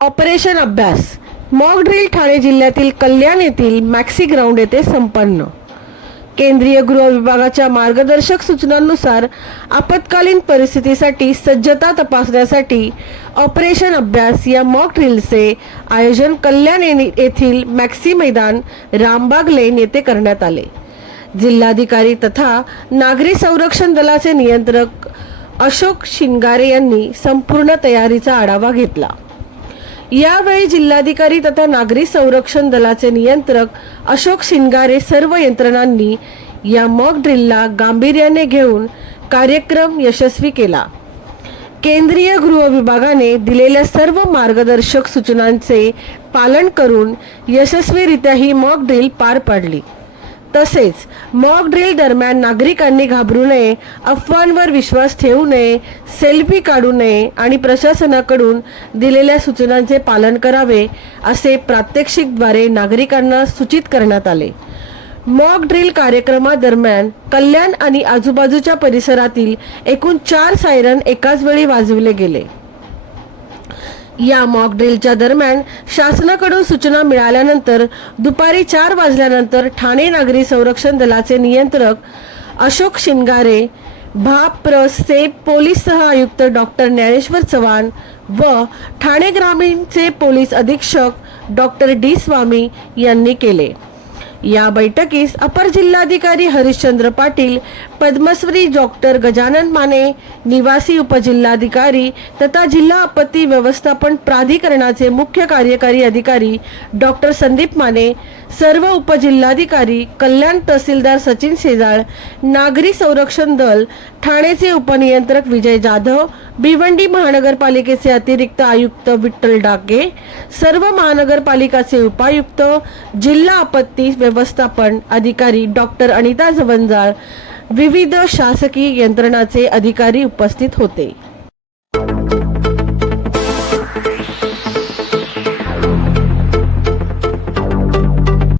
Operation अभ्यास. Mock drill Thane जिल्ह्यातील कल्याण येथील मॅक्सी ग्राउंड येथे संपन्न. केंद्रीय गृह विभागाच्या मार्गदर्शक सूचनांनुसार आपत्कालीन परिस्थितीसाठी सज्जता तपासण्यासाठी ऑपरेशन अभ्यास या मॉक ड्रिलचे आयोजन कल्याण येथील मॅक्सी मैदान रामबाग लेन येथे करण्यात आले. जिल्हाधिकारी तथा नागरी संरक्षण दलाचे नियंत्रक अशोक शिंगारे यांनी संपूर्ण तयारीचा आढावा घेतला. यावेळी जिल्हाधिकारी तथा नागरी संरक्षण दलाचे नियंत्रक अशोक शिंगारे सर्व यंत्रणांनी या मॉक ड्रिलला गांभीर्याने घेऊन कार्यक्रम यशस्वी केला. केंद्रीय गृह विभागाने दिलेल्या सर्व मार्गदर्शक सूचनांचे पालन करून यशस्वीरित्या ही मॉक ड्रिल पार पाडली. तसेच मॉक ड्रिल दरम्यान नागरिकांनी घाबरू नये अफवांवर विश्वास ठेवू नये सेल्फी काढू नये आणि प्रशासनाकडून दिलेल्या सूचनांचे पालन करावे असे प्रात्यक्षिकद्वारे नागरिकांना सूचित करण्यात आले. मॉक ड्रिल कार्यक्रमादरम्यान कल्याण आणि आजूबाजूच्या परिसरातील एकूण चार सायरन एकाच वेळी वाजविले गेले. या मॉक ड्रिलच्या दरम्यान शासनाकडून सूचना मिळाल्यानंतर दुपारी चार वाजल्यानंतर ठाणे नागरी संरक्षण दलाचे नियंत्रक अशोक शिंगारे भाप्र सेप पोलीस सह आयुक्त डॉक्टर ज्ञानेश्वर चव्हाण व ठाणे ग्रामीणचे पोलीस अधीक्षक डॉक्टर डी स्वामी यांनी केले. या बैठकीस अपर जिल्हाधिकारी हरिश्चंद्र पाटील पद्मश्री डॉक्टर गजानन माने निवासी उपजिल्हाधिकारी तथा जिल्हा आपत्ती व्यवस्थापन प्राधिकरणाचे मुख्य कार्यकारी अधिकारी डॉक्टर संदीप माने सर्व उपजिल्हाधिकारी कल्याण तहसीलदार सचिन शेजाळ नागरी संरक्षण दल ठाणेचे उपनियंत्रक विजय जाधव भिवंडी महानगरपालिकेचे अतिरिक्त आयुक्त विठ्ठल डाके सर्व महानगरपालिकाचे उपायुक्त जिल्हा आपत्ती व्यवस्थापन अधिकारी डॉक्टर अनिता जवंजाळ विविध शासकीय यंत्रणाचे अधिकारी उपस्थित होते.